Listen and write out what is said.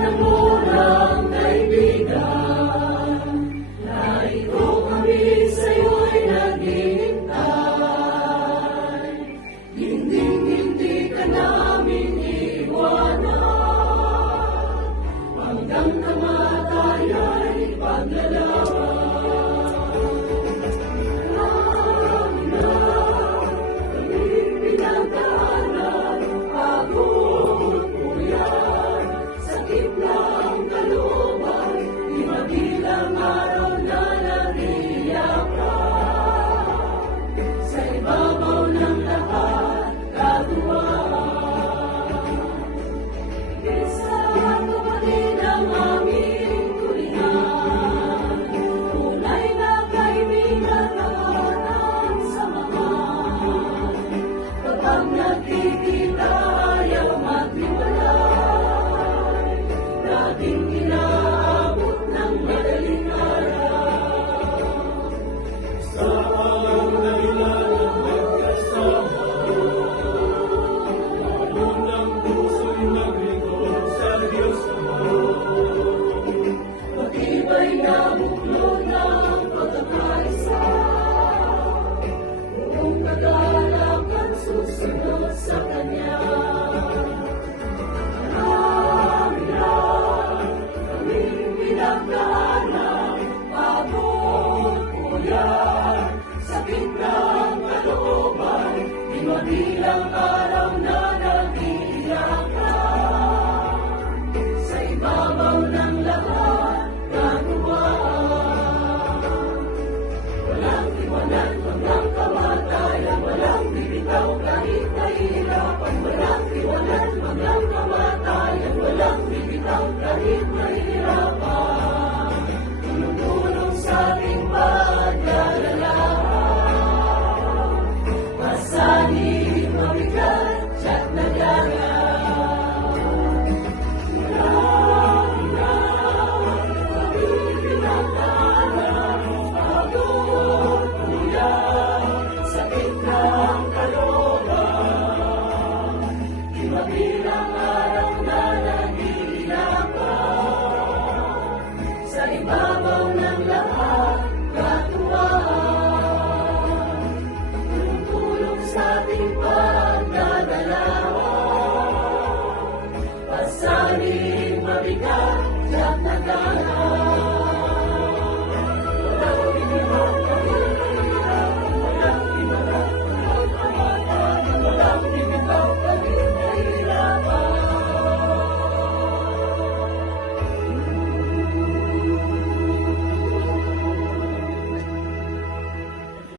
ng unang kaibigan, naiko kami sa'yo'y naghihintay. Hindi ka namin iwanan, hanggang kamataya'y paglalaban. Ilang araw na nag-iyakan, sa ibabaw ng lahat katuwaan. Isa kapatid ang aming tulingan, tunay na kaibigan lahat ang samahan. Kapag nagkikita ayaw maghiwalay, dating inaabot ng madaling araw. Sa alang dahilan magkasama, unang puso'y maglingkod sa Diyos Ama. Matibay na buklod ng pagkakaisa, buong kagalakan susunod sa Kanya. Sakit ng kalooban, di mabilang araw